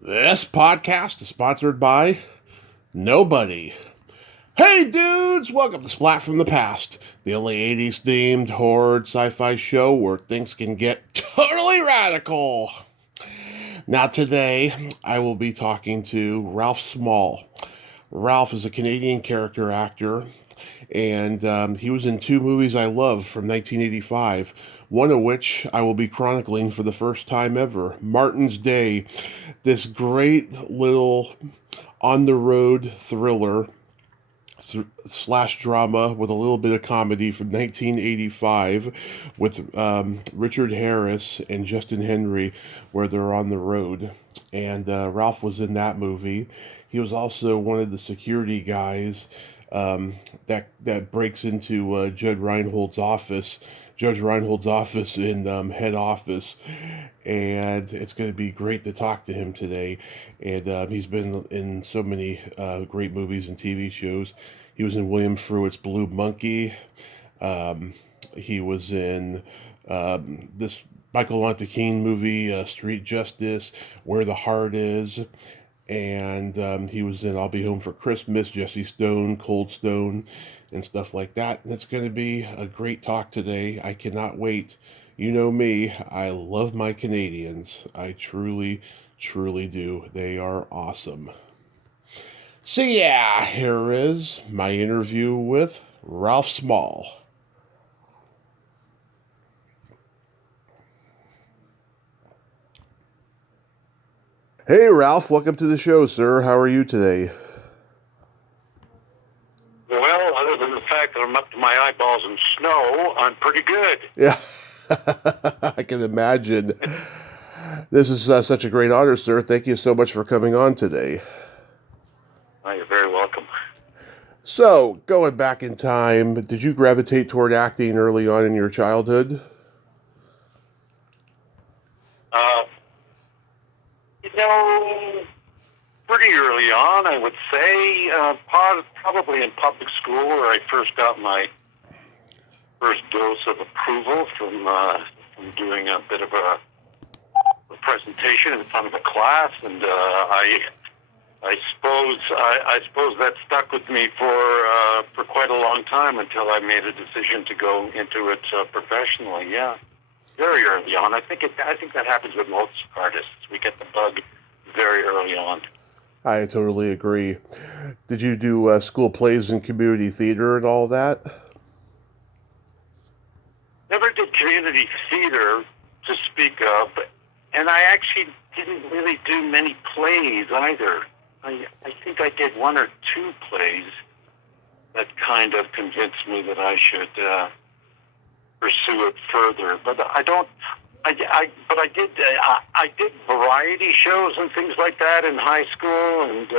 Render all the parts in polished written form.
This podcast is sponsored by nobody. Hey dudes, welcome to Splat from the Past, the only 80s themed horror sci-fi show where things can get totally radical. Now today, I will be talking to Ralph Small. Ralph is a Canadian character actor, and he was in two movies I love from 1985, one of which I will be chronicling for the first time ever, Martin's Day, this great little on-the-road thriller slash drama with a little bit of comedy from 1985 with Richard Harris and Justin Henry, where they're on the road. And Ralph was in that movie. He was also one of the security guys that breaks into Judge Reinhold's office in head office, and it's going to be great to talk to him today. And he's been in so many great movies and TV shows. He was in William Fruit's Blue Monkey. He was in this Michael Montekeane movie, Street Justice, Where the Heart Is. And he was in I'll Be Home for Christmas, Jesse Stone, Cold Stone, and stuff like that. And it's going to be a great talk today. I cannot wait. You know me, I love my Canadians. I truly, truly do. They are awesome. So yeah, here is my interview with Ralph Small. Hey Ralph, welcome to the show, sir. How are you today? Well, other than the fact that I'm up to my eyeballs in snow, I'm pretty good. Yeah, I can imagine. This is such a great honor, sir. Thank you so much for coming on today. Oh, you're very welcome. So, going back in time, did you gravitate toward acting early on in your childhood? Uh, pretty early on, I would say, probably in public school where I first got my first dose of approval from doing a bit of a presentation in front of a class, and I suppose that stuck with me for quite a long time until I made a decision to go into it professionally. Yeah, very early on. I think that happens with most artists. We get the bug very early on. I totally agree. Did you do school plays and community theater and all that? Never did community theater to speak of, and I actually didn't really do many plays either. I think I did one or two plays that kind of convinced me that I should pursue it further. But I don't. But I did variety shows and things like that in high school, and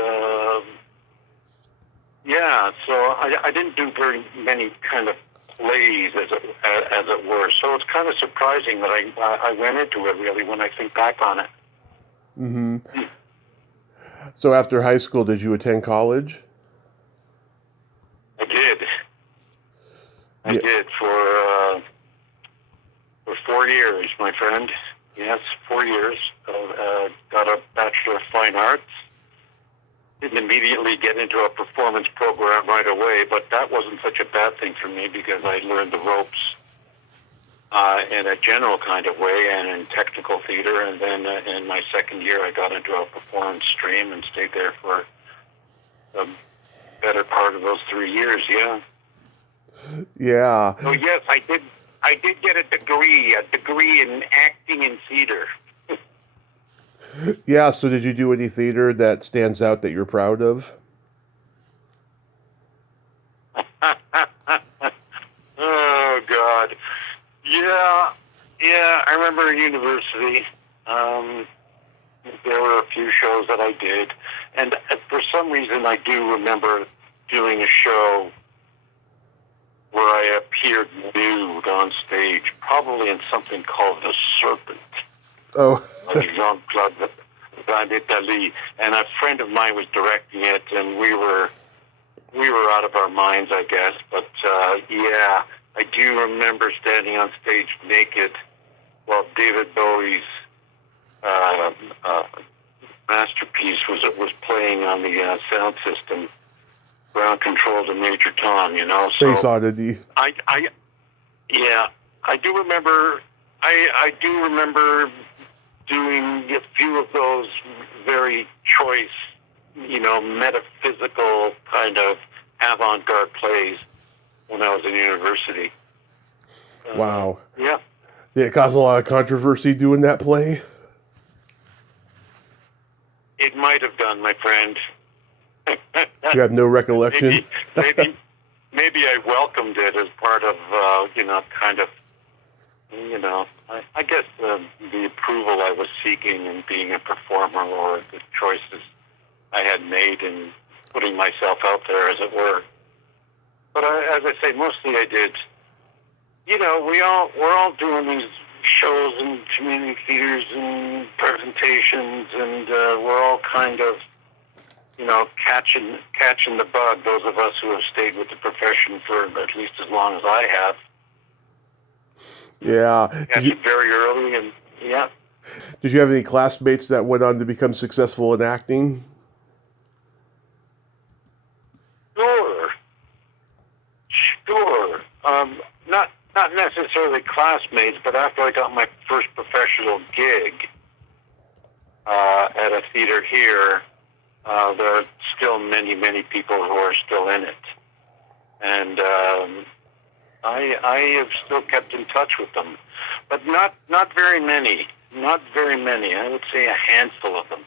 yeah. So I didn't do very many kind of plays as it were. So it's kind of surprising that I went into it really when I think back on it. Mm-hmm. So after high school, did you attend college? I did. I did for 4 years, my friend. Yes, 4 years. Got a Bachelor of Fine Arts. Didn't immediately get into a performance program right away, but that wasn't such a bad thing for me because I learned the ropes in a general kind of way and in technical theater. And then in my second year, I got into a performance stream and stayed there for the better part of those 3 years. Yeah. Yeah. So yes, I did get a degree in acting in theater. Yeah, so did you do any theater that stands out that you're proud of? Oh, God. Yeah, I remember in university, there were a few shows that I did, and for some reason I do remember doing a show where I appeared nude on stage, probably in something called The Serpent. Oh. Like Jean-Claude Van Italie, and a friend of mine was directing it, and we were out of our minds, I guess. But yeah, I do remember standing on stage naked while David Bowie's '80s was playing on the sound system, ground control to Major Tom. Space Oddity. Yeah, I do remember. I do remember doing a few of those very choice, metaphysical kind of avant-garde plays when I was in university. Wow. Yeah. Did it cause a lot of controversy doing that play? It might have done, my friend. You have no recollection? Maybe I welcomed it as part of, I guess the approval I was seeking in being a performer, or the choices I had made in putting myself out there, as it were. But as I say, mostly I did. We're all doing these shows and community theaters and presentations, and we're all kind of, catching the bug. Those of us who have stayed with the profession for at least as long as I have. Yeah. Catch it very early, and yeah. Did you have any classmates that went on to become successful in acting? Sure. Not necessarily classmates, but after I got my first professional gig at a theater here, there are still many, many people who are still in it. And I have still kept in touch with them. But not very many. Not very many. I would say a handful of them.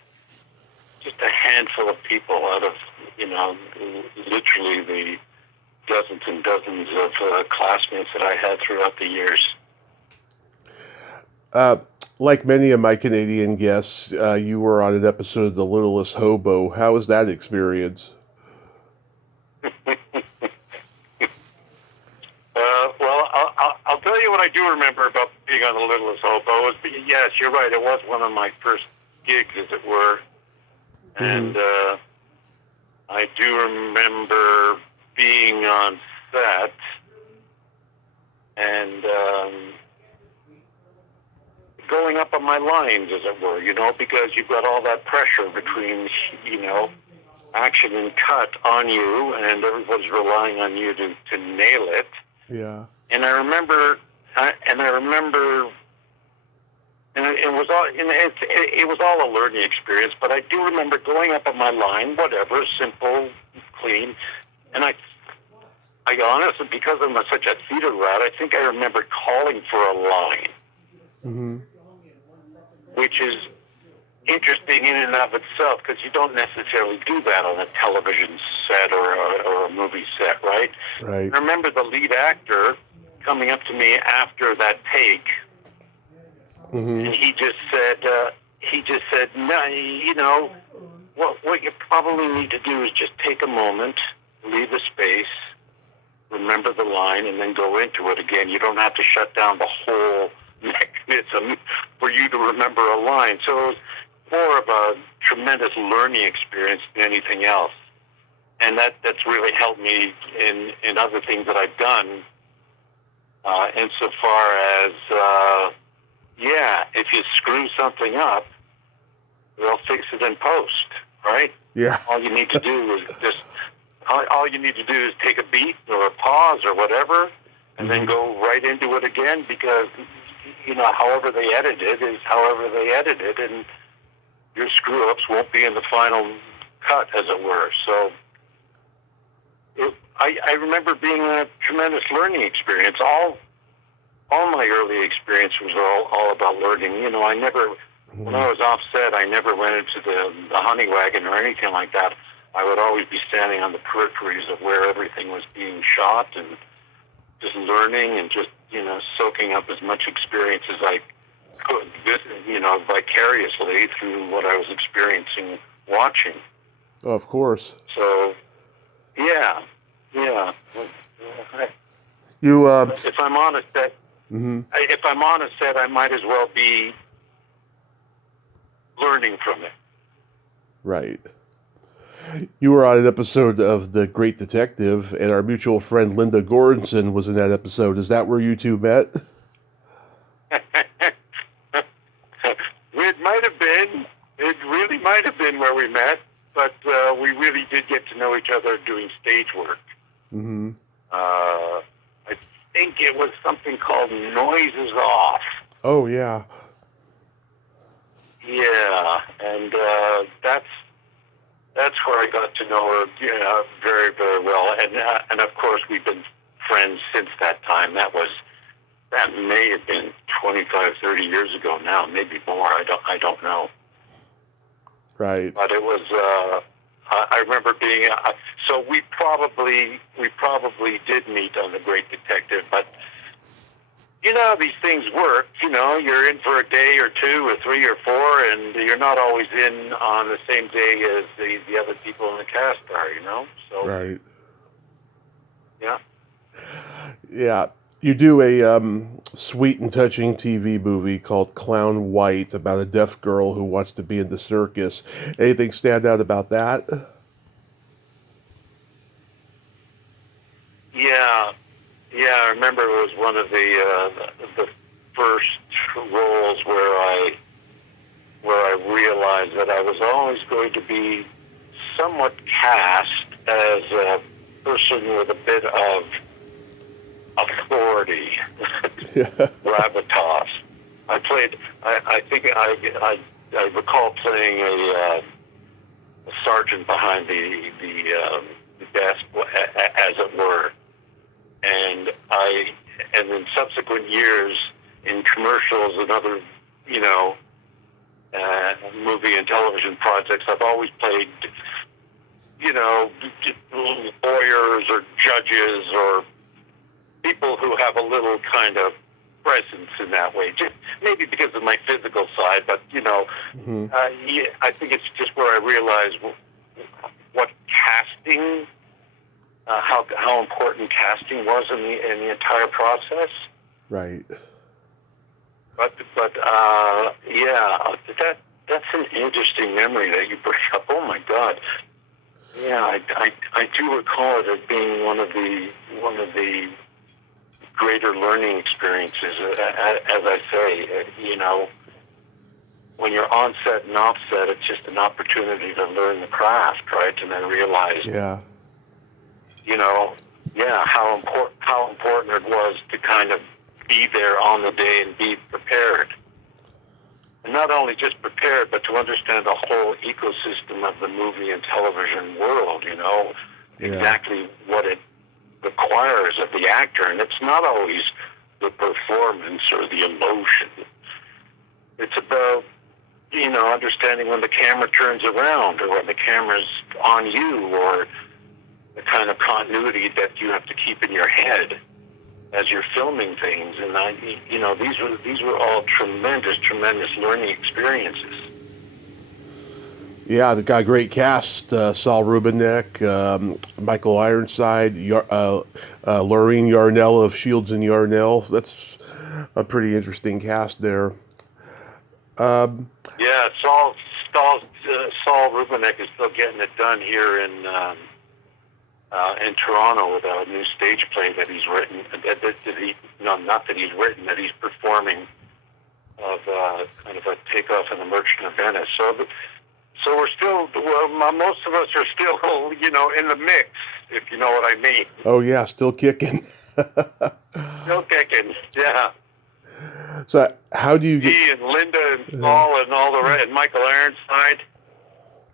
Just a handful of people out of, literally the dozens and dozens of classmates that I had throughout the years. Like many of my Canadian guests, you were on an episode of The Littlest Hobo. How was that experience? Well, I'll tell you what I do remember about being on The Littlest Hobo. Yes, you're right. It was one of my first gigs, as it were. And I do remember being on set and going up on my lines, as it were, because you've got all that pressure between, action and cut on you, and everybody's relying on you to nail it. Yeah. And I remember, and it was all a learning experience. But I do remember going up on my line, whatever, simple, clean, and I honestly, because I'm such a theater rat, I think I remember calling for a line, which is interesting in and of itself, because you don't necessarily do that on a television set or a movie set, right? Right. I remember the lead actor coming up to me after that take, and he just said, no, what you probably need to do is just take a moment, leave the space, remember the line, and then go into it again. You don't have to shut down the whole mechanism for you to remember a line. So it was more of a tremendous learning experience than anything else. And that's really helped me in other things that I've done, insofar as, if you screw something up, they'll fix it in post, right? Yeah. All you need to do is take a beat or a pause or whatever, and then go right into it again, because, however they edit it is however they edit it, and your screw-ups won't be in the final cut, as it were. So I remember being a tremendous learning experience. All my early experience was all about learning. I never, when I was offset, I never went into the honey wagon or anything like that. I would always be standing on the peripheries of where everything was being shot, and just learning and just, soaking up as much experience as I could, vicariously through what I was experiencing watching. Oh, of course. So, yeah. You, if I'm on a set, I might as well be learning from it. Right. You were on an episode of The Great Detective, and our mutual friend Linda Goranson was in that episode. Is that where you two met? It really might have been where we met, but we really did get to know each other doing stage work. Mm-hmm. I think it was something called Noises Off. Oh, yeah. Yeah, and that's where I got to know her, very, very well. And of course, we've been friends since that time. That may have been 25, 30 years ago now, maybe more. I don't know. Right. But it was. I remember being. So we probably did meet on The Great Detective, but you know how these things work. You know, you're in for a day or two or three or four, and you're not always in on the same day as the other people in the cast are. You know, so Right. yeah. Yeah. You do a sweet and touching TV movie called Clown White about a deaf girl who wants to be in the circus. Anything stand out about that? Yeah, I remember it was one of the first roles where I realized that I was always going to be somewhat cast as a person with a bit of authority, Yeah. gravitas. I think I recall playing a sergeant behind the desk, as it were. And in subsequent years, in commercials and other, movie and television projects, I've always played, lawyers or judges or people who have a little kind of presence in that way. Just maybe because of my physical side, but Mm-hmm. I think it's just where I realized what casting. How important casting was in the entire process. Right. But that's an interesting memory that you bring up. Oh my God. Yeah, I do recall it as being one of the greater learning experiences. As I say, when you're on set and off set, it's just an opportunity to learn the craft, right? And then realize. Yeah. How important it was to kind of be there on the day and be prepared. And not only just prepared, but to understand the whole ecosystem of the movie and television world, Yeah. exactly what it requires of the actor. And it's not always the performance or the emotion. It's about, understanding when the camera turns around or when the camera's on you, or the kind of continuity that you have to keep in your head as you're filming things. And these were all tremendous learning experiences. Yeah, they got a great cast. Saul Rubinek, Michael Ironside, Laureen Yarnell of Shields and Yarnell. That's a pretty interesting cast there. Yeah, Saul Rubinek is still getting it done here in Toronto with a new stage play that he's written. Not that he's written, that he's performing, of kind of a takeoff in the Merchant of Venice. So we're still, most of us are still, in the mix, if you know what I mean. Oh yeah, still kicking. Still kicking, yeah. So how do you get? He and Linda and Paul and all the rest, and Michael Ironside.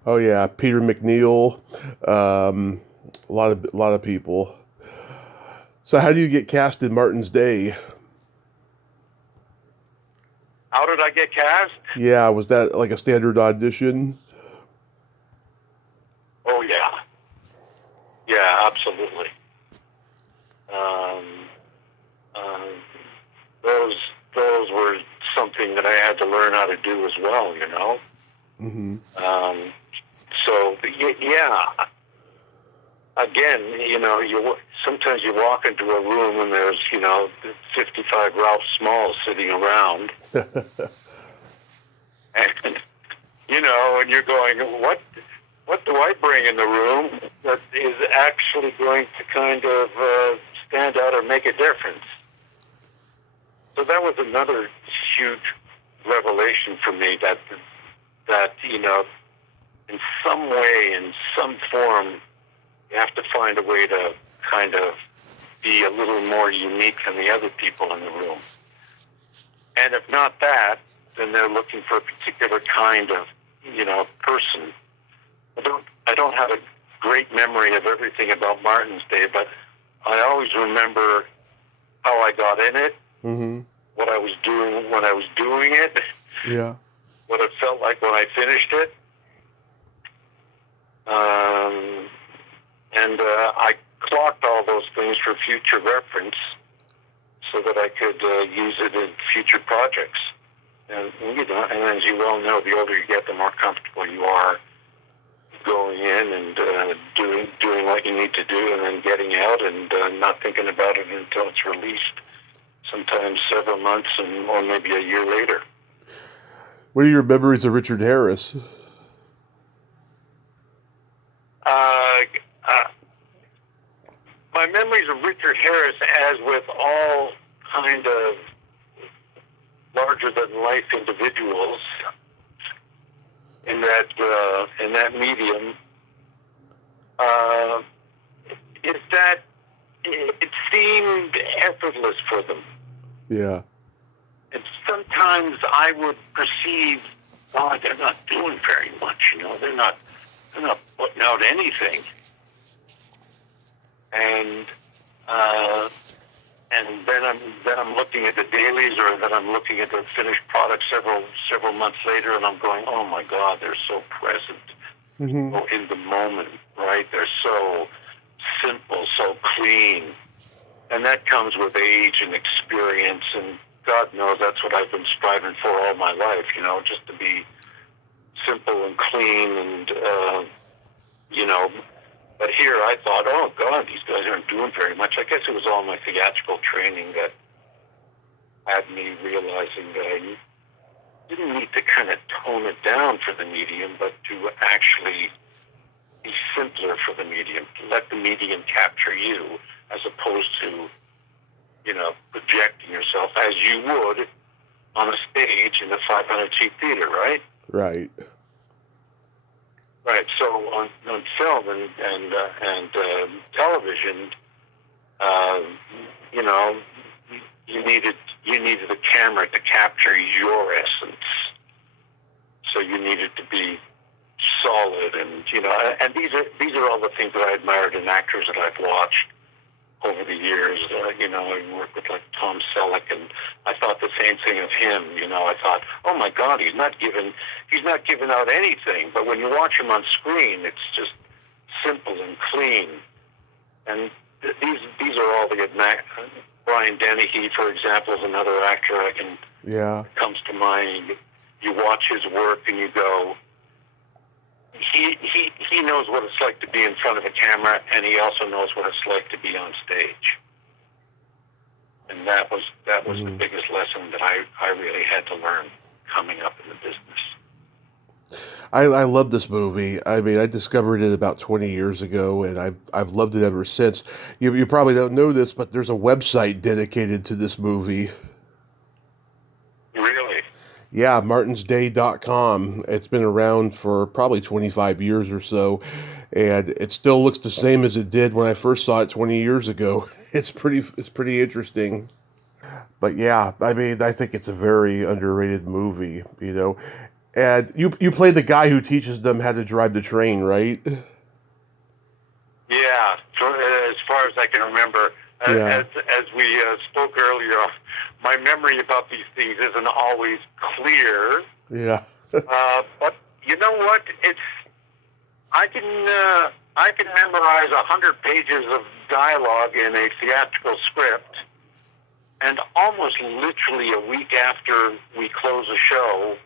Oh yeah, Peter McNeil. A lot of people. So how do you get cast in Martin's Day? How did I get cast? Yeah, was that like a standard audition? Oh yeah, yeah, absolutely. Those were something that I had to learn how to do as well. Mm-hmm. So yeah. Again, sometimes you walk into a room and there's 55 Ralph Smalls sitting around, and and you're going, what do I bring in the room that is actually going to kind of stand out or make a difference? So that was another huge revelation for me, that that, in some way, in some form, you have to find a way to kind of be a little more unique than the other people in the room. And if not that, then they're looking for a particular kind of, person. I don't have a great memory of everything about Martin's Day, but I always remember how I got in it, what I was doing when I was doing it, what it felt like when I finished it. And I clocked all those things for future reference so that I could use it in future projects. And as you well know, the older you get, the more comfortable you are going in and doing what you need to do, and then getting out and not thinking about it until it's released, sometimes several months or maybe a year later. What are your memories of Richard Harris? My memories of Richard Harris, as with all kind of larger-than-life individuals in that medium, is that it seemed effortless for them. Yeah. And sometimes I would perceive, they're not doing very much. They're not putting out anything. And then I'm looking at the dailies, or then I'm looking at the finished product several months later, and I'm going, oh my God, they're so present, so in the moment, right? They're so simple, so clean, and that comes with age and experience, and God knows that's what I've been striving for all my life, just to be simple and clean, and But here I thought, oh God, these guys aren't doing very much. I guess it was all my theatrical training that had me realizing that I didn't need to kind of tone it down for the medium, but to actually be simpler for the medium, to let the medium capture you, as opposed to, projecting yourself as you would on a stage in a 500-seat theater, right? Right. Right. So on film and television, you needed a camera to capture your essence. So you needed to be solid, and and these are all the things that I admired in actors that I've watched over the years. I worked with like Tom Selleck, and I thought the same thing of him. I thought, oh my God, he's not giving out anything. But when you watch him on screen, it's just simple and clean. And these are all the Brian Dennehy, for example, is another actor comes to mind. You watch his work and you go, he knows what it's like to be in front of a camera, and he also knows what it's like to be on stage. And that was the biggest lesson that I really had to learn coming up in the business. I love this movie. I mean, I discovered it about 20 years ago, and I've loved it ever since. You probably don't know this, but there's a website dedicated to this movie. Really? Yeah, martinsday.com. It's been around for probably 25 years or so, and it still looks the same as it did when I first saw it 20 years ago. It's pretty interesting. But yeah, I mean, I think it's a very underrated movie, And you play the guy who teaches them how to drive the train, right? Yeah, as far as I can remember. Yeah. As we spoke earlier, my memory about these things isn't always clear. Yeah. But you know what? I can memorize 100 pages of dialogue in a theatrical script, and almost literally a week after we close a show,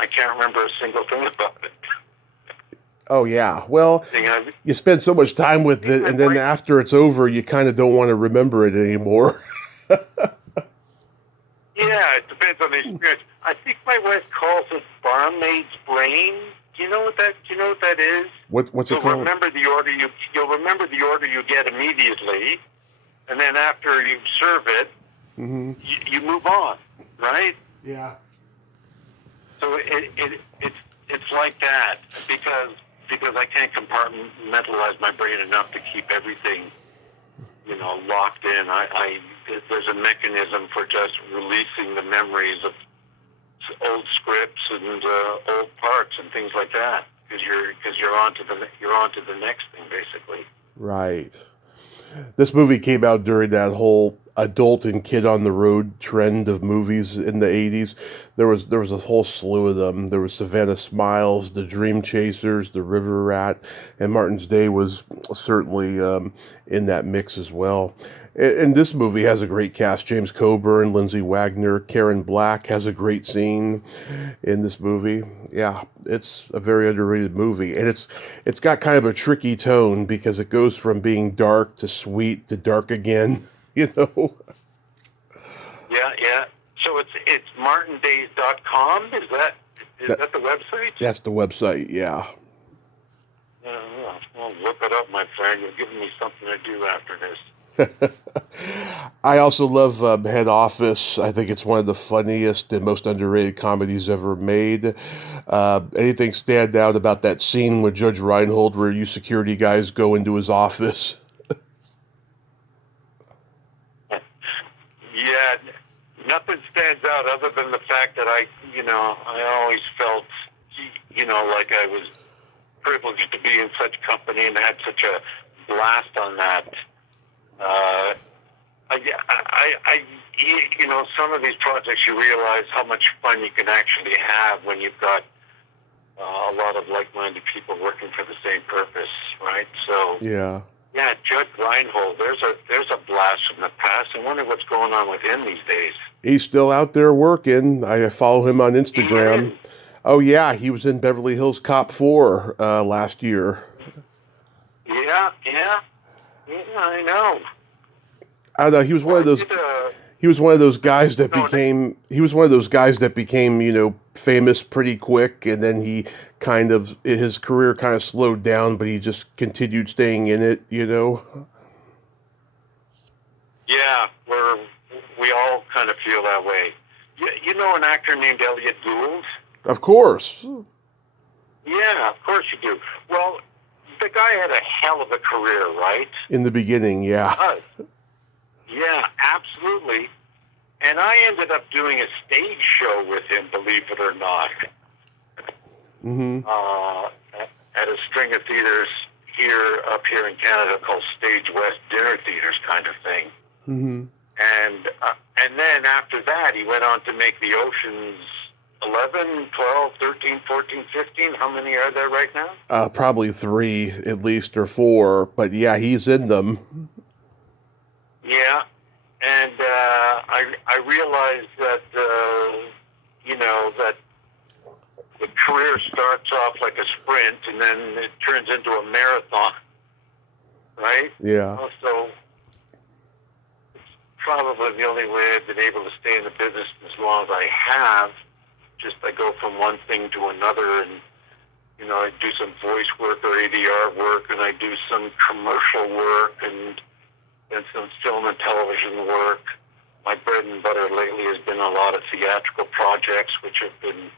I can't remember a single thing about it. Oh, yeah. Well, you spend so much time with it, and then after it's over, you kind of don't want to remember it anymore. Yeah, it depends on the experience. I think my wife calls it barmaid's brain. Do you know what that is? What's it called? You'll remember the order you get immediately, and then after you serve it, you move on, right? Yeah. So it's it's like that because I can't compartmentalize my brain enough to keep everything, locked in. There's a mechanism for just releasing the memories of old scripts and old parts and things like that because you're on to the next thing basically. Right. This movie came out during that whole adult and kid on the road trend of movies in the 80s. There was a whole slew of them. There was Savannah Smiles, The Dream Chasers, The River Rat, and Martin's Day was certainly in that mix as well. And this movie has a great cast. James Coburn, Lindsay Wagner, Karen Black has a great scene in this movie. Yeah, it's a very underrated movie, and it's got kind of a tricky tone because it goes from being dark to sweet to dark again. You know. Yeah. So it's martindays.com. Is that the website? That's the website. Yeah. Well, look it up, my friend. You're giving me something to do after this. I also love Head Office. I think it's one of the funniest and most underrated comedies ever made. Anything stand out about that scene with Judge Reinhold where you security guys go into his office? Yeah, nothing stands out other than the fact that I always felt, like I was privileged to be in such company and had such a blast on that. Some of these projects you realize how much fun you can actually have when you've got a lot of like-minded people working for the same purpose, right? So Yeah. Yeah, Judge Reinhold. There's a blast from the past. I wonder what's going on with him these days. He's still out there working. I follow him on Instagram. Oh yeah, he was in Beverly Hills Cop 4 last year. Yeah, I know. I don't know. He was one of those. He was one of those guys that became. He was one of those guys that became, famous pretty quick, and then his career kind of slowed down, but he just continued staying in it. Yeah, we all kind of feel that way. You know an actor named Elliot Gould? Of course. Yeah, of course you do. Well, the guy had a hell of a career, right? In the beginning, yeah. Yeah, absolutely. And I ended up doing a stage show with him, believe it or not. Mm-hmm. At a string of theaters up here in Canada called Stage West Dinner Theaters kind of thing. Mm-hmm. And then after that, he went on to make the Oceans 11, 12, 13, 14, 15. How many are there right now? Probably 3 at least, or 4. But yeah, he's in them. Yeah. And I realized that, that the career starts off like a sprint and then it turns into a marathon, right? Yeah. So it's probably the only way I've been able to stay in the business as long as I have. Just I go from one thing to another and, I do some voice work or ADR work and I do some commercial work and some film and television work. My bread and butter lately has been a lot of theatrical projects, which have been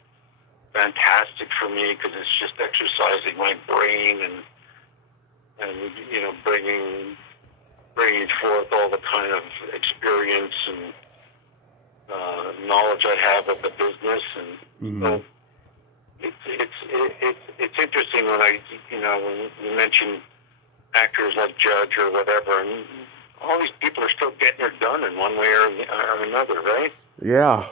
fantastic for me because it's just exercising my brain and bringing forth all the kind of experience and knowledge I have of the business, and Mm-hmm. so it's interesting when when you mention actors like Judge or whatever, and all these people are still getting it done in one way or another, right? Yeah.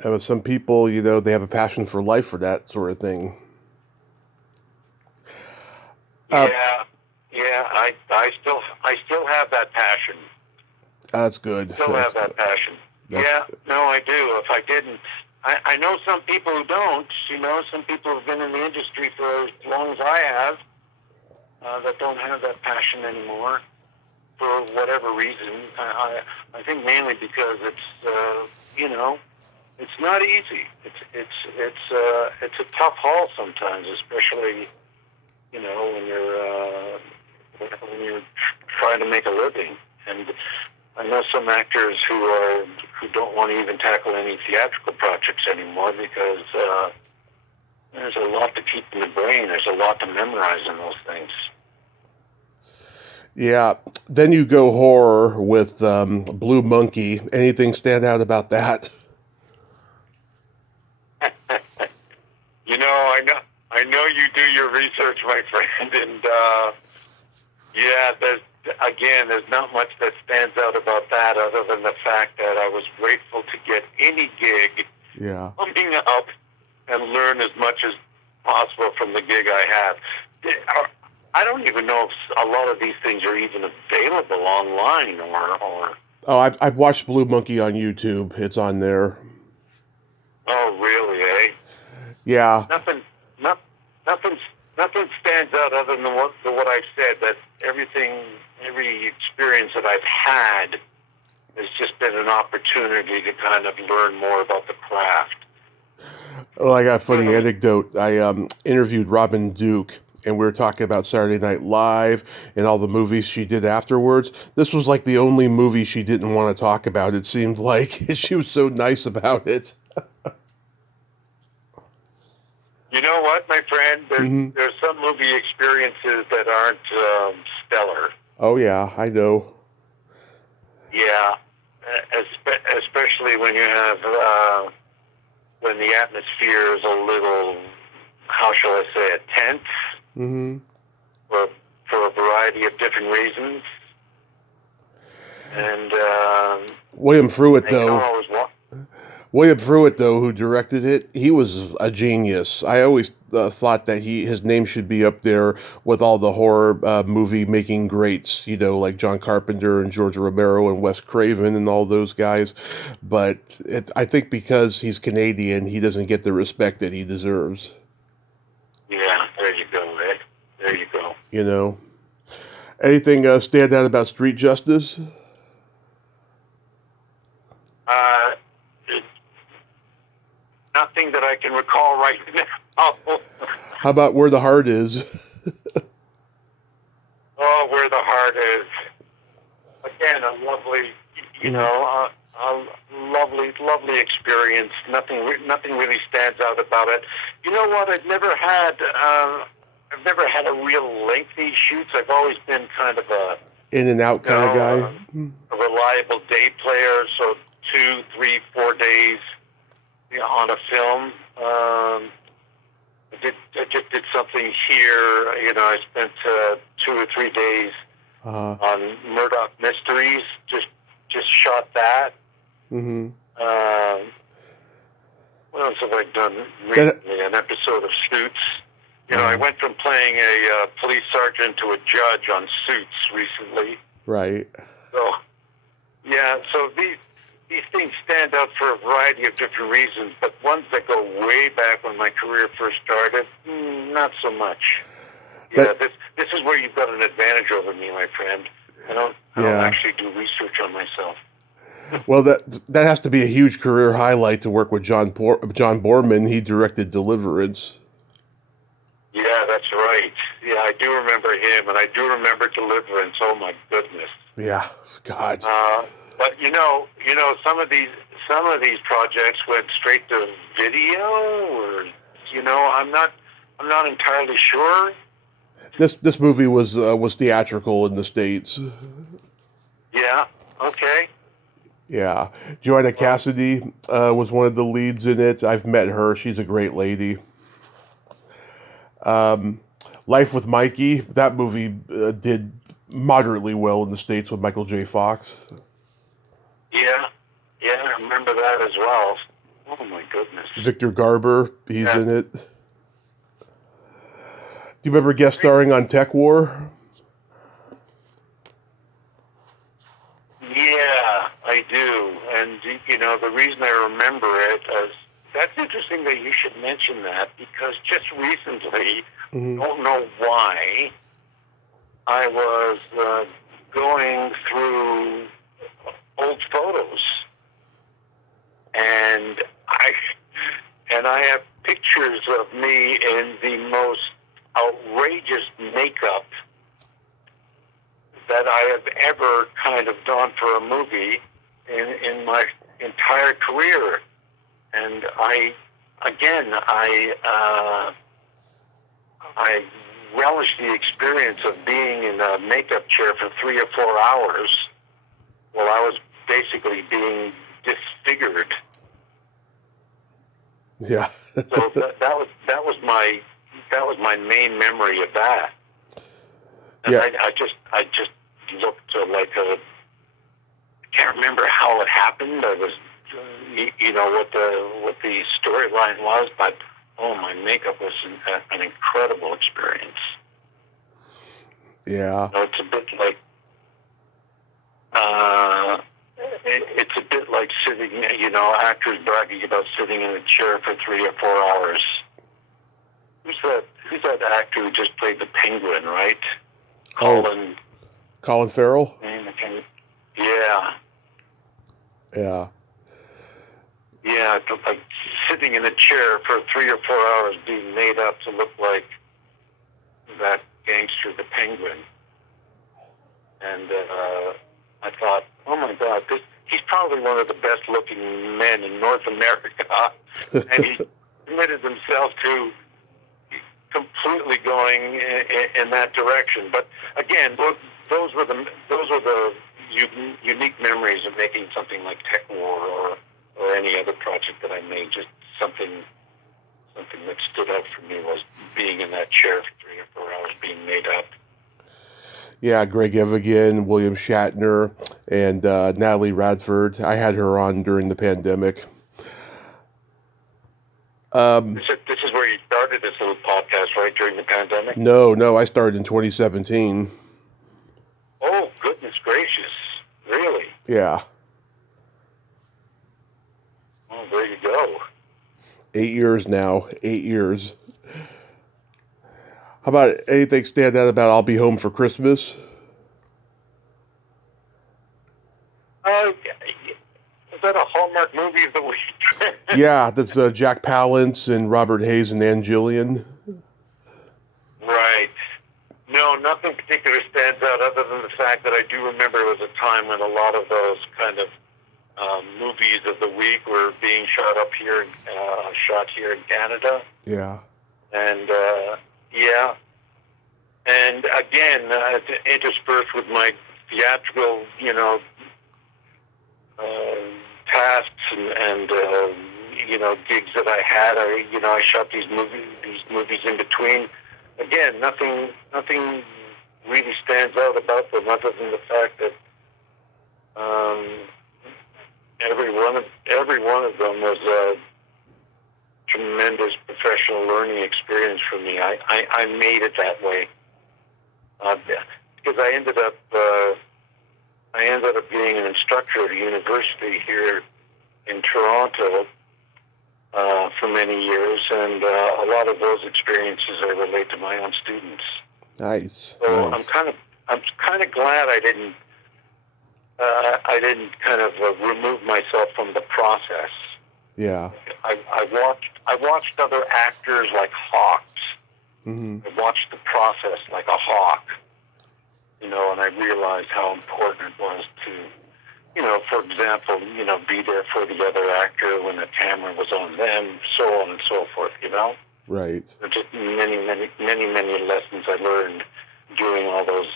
And some people, they have a passion for life for that sort of thing. Yeah. I still have that passion. That's good. Still have that passion. No, I do. If I didn't, I know some people who don't. Some people who've been in the industry for as long as I have that don't have that passion anymore for whatever reason. I think mainly because it's it's not easy. It's a tough haul sometimes, especially when you're trying to make a living. And I know some actors who don't want to even tackle any theatrical projects anymore because there's a lot to keep in the brain. There's a lot to memorize in those things. Yeah. Then you go horror with Blue Monkey. Anything stand out about that? I know you do your research, my friend, and there's not much that stands out about that other than the fact that I was grateful to get any gig coming up and learn as much as possible from the gig I have. I don't even know if a lot of these things are even available online or. Oh, I've watched Blue Monkey on YouTube. It's on there. Oh, really, eh? Yeah. Nothing stands out other than what I've said. That every experience that I've had has just been an opportunity to kind of learn more about the craft. Oh, I got a funny anecdote. I interviewed Robin Duke, and we were talking about Saturday Night Live and all the movies she did afterwards. This was like the only movie she didn't want to talk about. It seemed like she was so nice about it. You know what, my friend? There's some movie experiences that aren't stellar. Oh, yeah, I know. Yeah, especially when you have, when the atmosphere is a little, how shall I say it, tense, for a variety of different reasons. And William Fruitt, though. William Fruitt, though, who directed it, he was a genius. I always thought that his name should be up there with all the horror movie making greats, like John Carpenter and George Romero and Wes Craven and all those guys. But I think because he's Canadian, he doesn't get the respect that he deserves. Yeah, there you go, Ed. There you go. Anything stand out about Street Justice? Nothing that I can recall right now. How about Where the Heart Is? Oh, Where the Heart Is. Again, a lovely, lovely experience. Nothing really stands out about it. You know what? I've never had a real lengthy shoots. I've always been kind of a in and out kind of guy. A reliable day player. So 2, 3, 4 days on a film. I just did something here. I spent 2 or 3 days on Murdoch Mysteries. Just shot that. What else have I done recently? An episode of Suits. I went from playing a police sergeant to a judge on Suits recently. Right. So, yeah. So these things stand out for a variety of different reasons, but ones that go way back when my career first started, not so much. Yeah, this is where you've got an advantage over me, my friend. I don't actually do research on myself. Well, that has to be a huge career highlight to work with John Boorman. He directed Deliverance. Yeah, that's right. Yeah, I do remember him, and I do remember Deliverance. Oh my goodness. Yeah, God. But some of these projects went straight to video, or I'm not entirely sure. This movie was theatrical in the States. Yeah. Okay. Yeah, Joanna Cassidy was one of the leads in it. I've met her; she's a great lady. Life with Mikey, that movie did moderately well in the States with Michael J. Fox. Yeah, I remember that as well. Oh my goodness. Victor Garber, he's in it. Do you remember guest starring on Tech War? Yeah, I do. And, the reason I remember it is, that's interesting that you should mention that, because just recently, don't know why, I was going through old photos, and I have pictures of me in the most outrageous makeup that I have ever kind of done for a movie in my entire career. And I again, I relish the experience of being in a makeup chair for 3 or 4 hours while I was basically being disfigured. Yeah. So that was my main memory of that. And Yeah. I just looked like I can't remember how it happened. I was, what the storyline was, but my makeup was an incredible experience. Yeah. It's a bit like it's a bit like sitting, actors bragging about sitting in a chair for 3 or 4 hours. Who's that actor who just played the Penguin, right? Colin Farrell? Yeah. Yeah. Yeah, like sitting in a chair for 3 or 4 hours being made up to look like that gangster, the Penguin. And I thought, oh my God, he's probably one of the best looking men in North America. And he committed himself to completely going in that direction. But again, those were the unique memories of making something like Tech War or any other project that I made. Just something that stood out for me was being in that chair for 3 or 4 hours being made up. Yeah, Greg Evigan, William Shatner, and Natalie Radford. I had her on during the pandemic. This is where you started this little podcast, right, during the pandemic? No, I started in 2017. Oh, goodness gracious. Really? Yeah. Oh, there you go. 8 years now. 8 years. How about anything stand out about I'll Be Home for Christmas? Is that a Hallmark movie of the week? Yeah, that's Jack Palance and Robert Hayes and Ann Jillian. Right. No, nothing particular stands out other than the fact that I do remember it was a time when a lot of those kind of movies of the week were being shot here in Canada. Yeah. And, yeah. And again, interspersed with my theatrical, tasks and gigs that I had. I shot these movies in between. Again, nothing really stands out about them other than the fact that every one of them was a tremendous professional learning experience for me. I made it that way because I ended up being an instructor at a university here in Toronto for many years, and a lot of those experiences I relate to my own students. Nice. So nice. I'm kind of glad I didn't kind of remove myself from the process. Yeah. I watched other actors like hawks. Mm-hmm. I watched the process like a hawk. And I realized how important it was to, for example, be there for the other actor when the camera was on them, so on and so forth, Right. There are just many lessons I learned during all those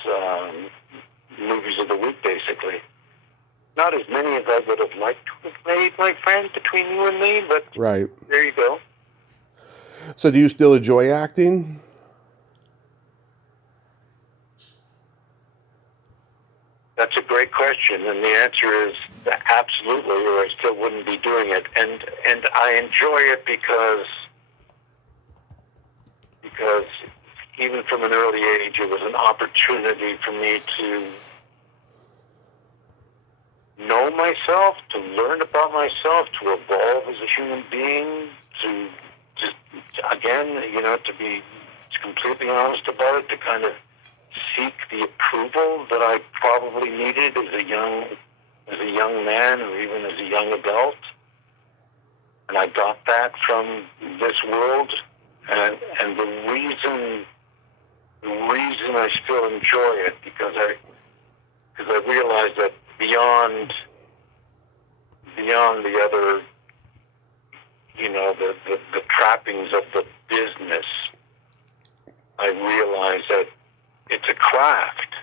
movies of the week, basically. Not as many as I would have liked to have made, my friend, between you and me, but right. There you go. So do you still enjoy acting? That's a great question, and the answer is absolutely, or I still wouldn't be doing it. And I enjoy it because even from an early age, it was an opportunity for me to know myself, to learn about myself, to evolve as a human being, to just, again, to be completely honest about it, to kind of seek the approval that I probably needed as a young man or even as a young adult. And I got that from this world, and the reason I still enjoy it because I realize that beyond the other the trappings of the business, I realize that it's a craft,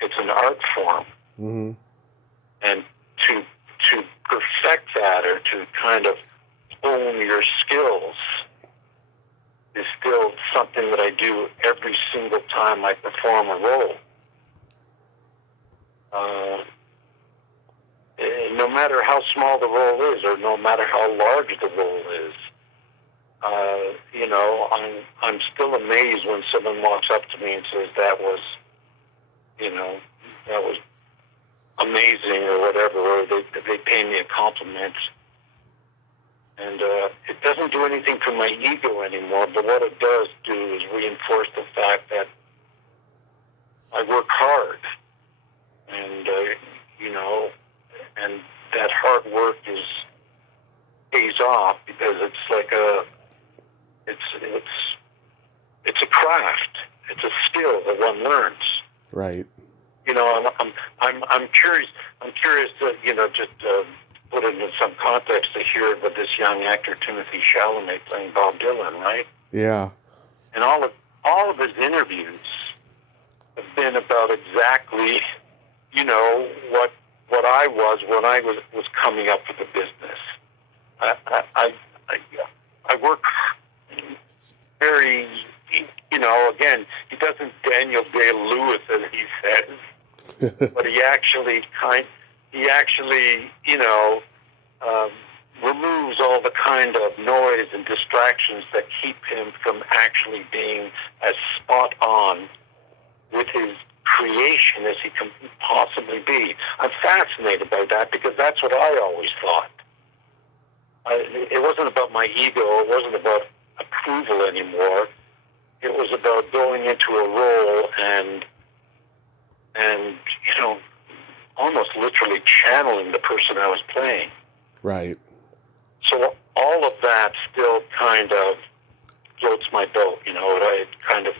it's an art form, mm-hmm. and to perfect that, or to kind of hone your skills, is still something that I do every single time I perform a role. No matter how small the role is, or no matter how large the role is, I'm still amazed when someone walks up to me and says that was amazing, or whatever, or they pay me a compliment. And it doesn't do anything for my ego anymore, but what it does do is reinforce the fact that I work hard, and and that hard work pays off, because it's like it's a craft, it's a skill that one learns. Right. I'm curious to just put it in some context to hear about this young actor Timothy Chalamet playing Bob Dylan, right? Yeah. And all of his interviews have been about exactly, what I was when I was coming up with the business. I work very, again, he doesn't Daniel Day-Lewis, as he says, but he actually removes all the kind of noise and distractions that keep him from actually being as spot on with his creation as he can possibly be. I'm fascinated by that, because that's what I always thought. It wasn't about my ego. It wasn't about approval anymore. It was about going into a role and almost literally channeling the person I was playing. Right. So all of that still kind of floats my boat. It kind of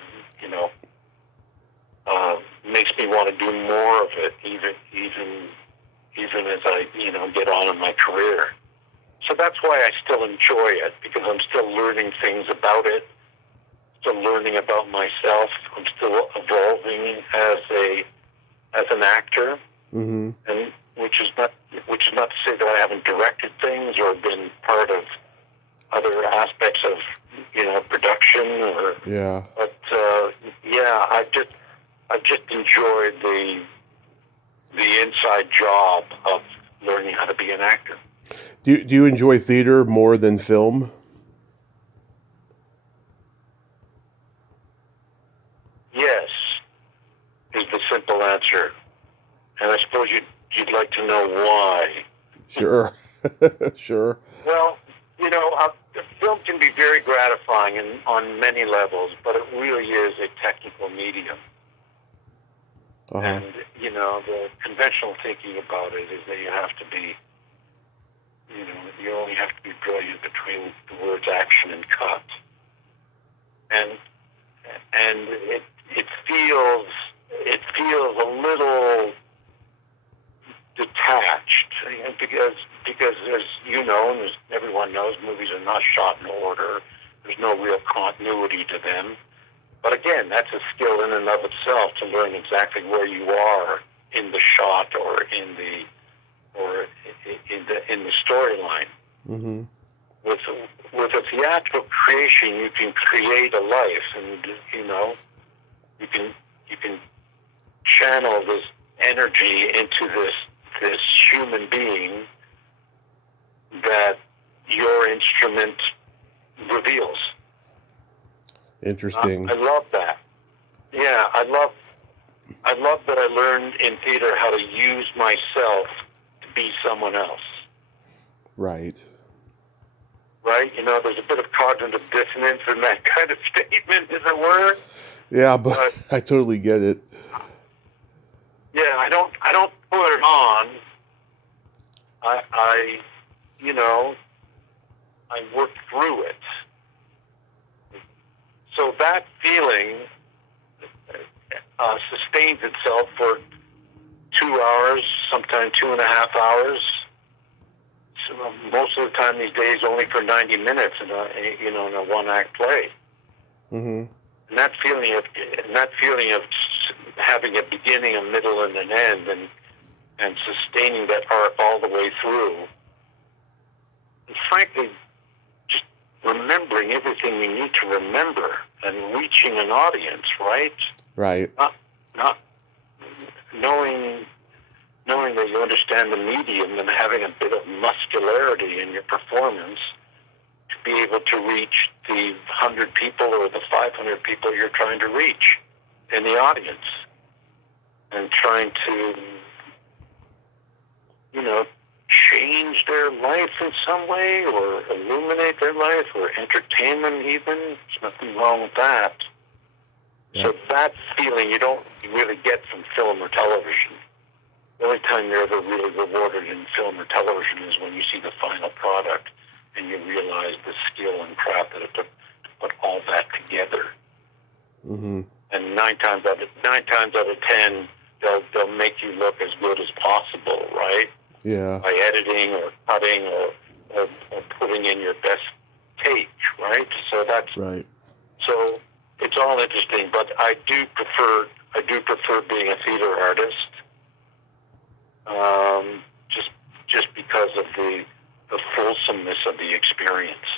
makes me want to do more of it, even as I get on in my career. So that's why I still enjoy it, because I'm still learning things about it, still learning about myself. I'm still evolving as an actor, mm-hmm. and which is not to say that I haven't directed things or been part of other aspects of production, or yeah. But I've just enjoyed the inside job of learning how to be an actor. Do you enjoy theater more than film? Yes, is the simple answer, and I suppose you'd like to know why. Sure. Sure. Well, film can be very gratifying on many levels, but it really is a technical medium. Uh-huh. And, the conventional thinking about it is that you have to be, you only have to be brilliant between the words action and cut. And it feels a little detached, because as you know, and as everyone knows, movies are not shot in order. There's no real continuity to them. But again, that's a skill in and of itself, to learn exactly where you are in the shot or in the storyline. Mm-hmm. With a theatrical creation, you can create a life, and you can channel this energy into this human being that your instrument reveals. Interesting. I love that. Yeah, I love that I learned in theater how to use myself to be someone else. Right. Right? There's a bit of cognitive dissonance in that kind of statement, as it were. Yeah, but I totally get it. Yeah, I don't put it on. I work through it. So that feeling sustains itself for 2 hours, sometimes 2.5 hours, most of the time these days only for 90 minutes in a one-act play. Mm-hmm. And that feeling of having a beginning, a middle, and an end, and sustaining that arc all the way through, and frankly, just remembering everything you need to remember and reaching an audience, right? Right. Not knowing that you understand the medium and having a bit of muscularity in your performance to be able to reach the 100 people or the 500 people you're trying to reach in the audience, and trying to, change their life in some way, or illuminate their life, or entertain them even. There's nothing wrong with that. Yeah. So that feeling you don't really get from film or television. The only time you're ever really rewarded in film or television is when you see the final product and you realize the skill and craft that it took to put all that together. Mm-hmm. And nine times out of 10, they'll make you look as good as possible, right? Yeah. By editing or cutting or putting in your best take, right? So that's right. So it's all interesting, but I do prefer being a theater artist, just because of the fulsomeness of the experience.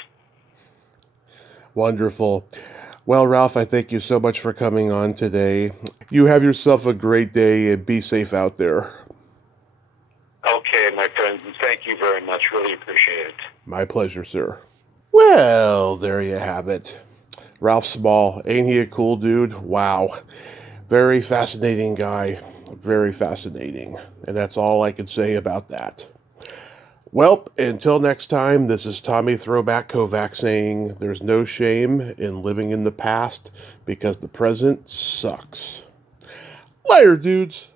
Wonderful. Well, Ralph, I thank you so much for coming on today. You have yourself a great day and be safe out there. Okay, my friend. Thank you very much. Really appreciate it. My pleasure, sir. Well, there you have it. Ralph Small. Ain't he a cool dude? Wow. Very fascinating guy. Very fascinating. And that's all I can say about that. Well, until next time, this is Tommy Throwback Kovac saying there's no shame in living in the past because the present sucks. Later, dudes.